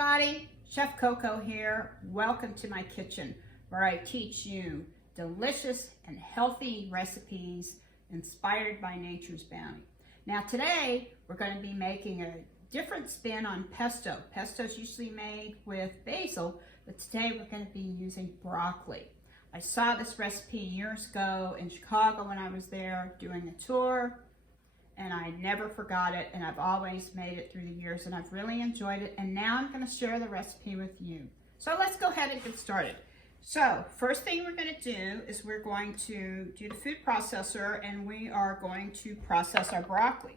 everybody, Chef Coco here. Welcome to my kitchen where I teach you delicious and healthy recipes inspired by nature's bounty. Now today we're going to be making a different spin on pesto. Pesto is usually made with basil, but today we're going to be using broccoli. I saw this recipe years ago in Chicago when I was there doing a tour, and I never forgot it, and I've always made it through the years, and I've really enjoyed it, and now I'm going to share the recipe with you. So let's go ahead and get started. So first thing we're going to do is we're going to do the food processor, and we are going to process our broccoli.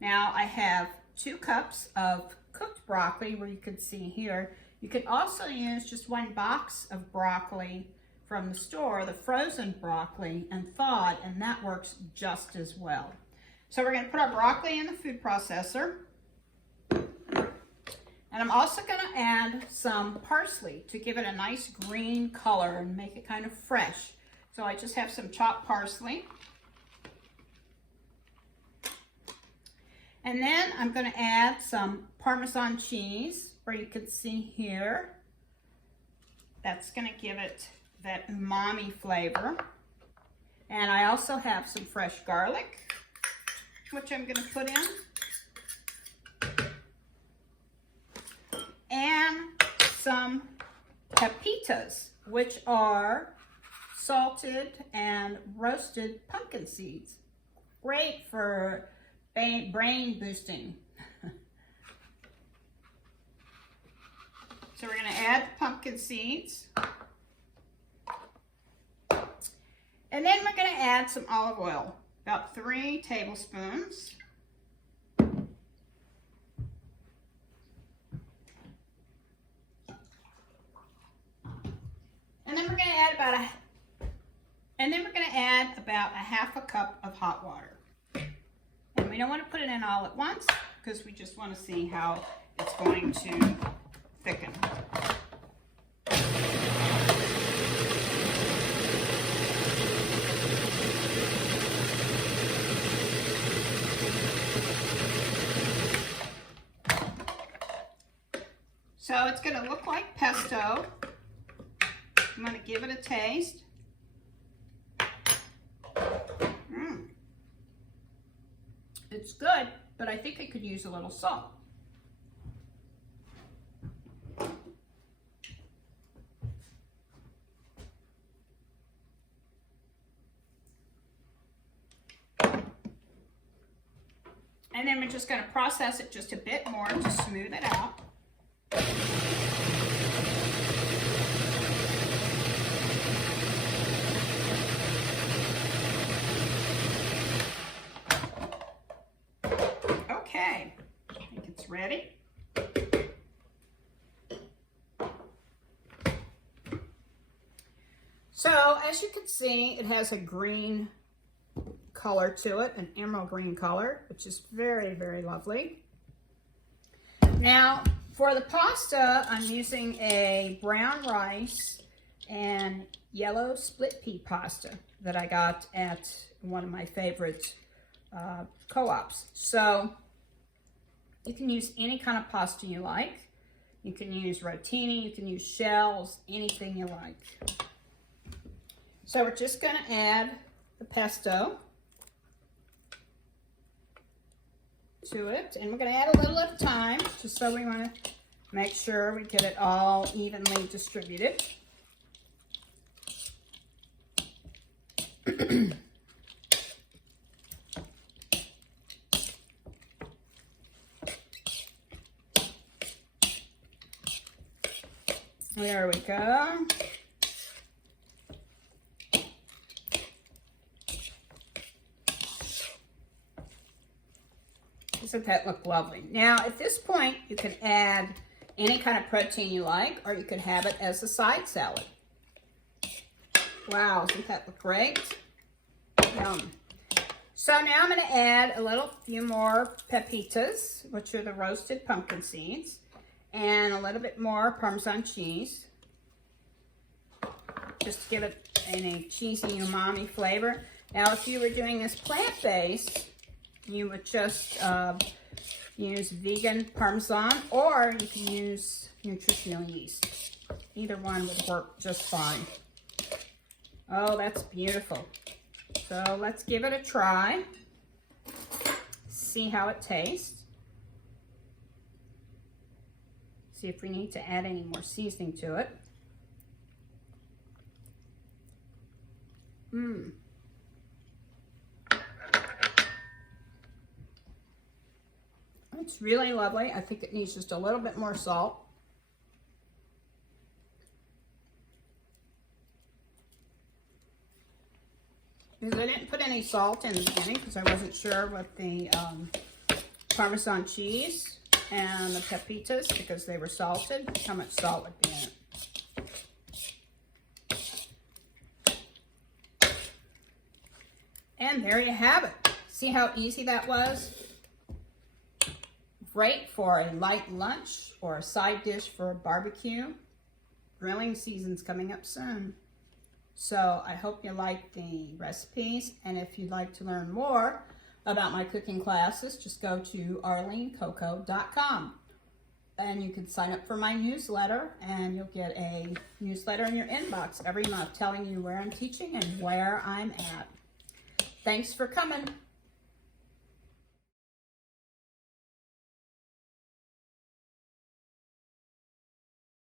Now I have 2 cups of cooked broccoli, where you can see here. You could also use just 1 box of broccoli from the store, the frozen broccoli, and thawed, and that works just as well. So we're going to put our broccoli in the food processor. And I'm also going to add some parsley to give it a nice green color and make it kind of fresh. So I just have some chopped parsley. And then I'm going to add some Parmesan cheese, where you can see here. That's going to give it that umami flavor. And I also have some fresh garlic, which I'm going to put in. And some pepitas, which are salted and roasted pumpkin seeds. Great for brain boosting. So we're going to add the pumpkin seeds. And then we're going to add some olive oil. About 3 tablespoons. And then we're going to add about a half a cup of hot water. And we don't want to put it in all at once because we just want to see how it's going to thicken. So it's going to look like pesto. I'm going to give it a taste. It's good, but I think I could use a little salt. And then we're just going to process it just a bit more to smooth it out. Okay, I think it's ready. So as you can see, it has a green color to it, an emerald green color, which is very, very lovely. Now, for the pasta, I'm using a brown rice and yellow split pea pasta that I got at one of my favorite co-ops. So you can use any kind of pasta you like. You can use rotini, you can use shells, anything you like. So we're just going to add the pesto to it, and we're going to add a little at a time, just so we want to make sure we get it all evenly distributed. There we go. Doesn't that look lovely? Now, at this point, you can add any kind of protein you like, or you could have it as a side salad. Wow, doesn't that look great? Yum. So now I'm going to add a few more pepitas, which are the roasted pumpkin seeds, and a little bit more Parmesan cheese, just to give it a cheesy umami flavor. Now, if you were doing this plant-based, you would just use vegan parmesan, or you can use nutritional yeast. Either one would work just fine. Oh, that's beautiful. So let's give it a try. See how it tastes. See if we need to add any more seasoning to it. It's really lovely. I think it needs just a little bit more salt. Because I didn't put any salt in the beginning because I wasn't sure what the Parmesan cheese and the pepitas, because they were salted, how much salt would be in it. And there you have it. See how easy that was? Great for a light lunch or a side dish for a barbecue. Grilling season's coming up soon. So I hope you like the recipes, and if you'd like to learn more about my cooking classes, just go to arlenecoco.com, and you can sign up for my newsletter, and you'll get a newsletter in your inbox every month telling you where I'm teaching and where I'm at. Thanks for coming.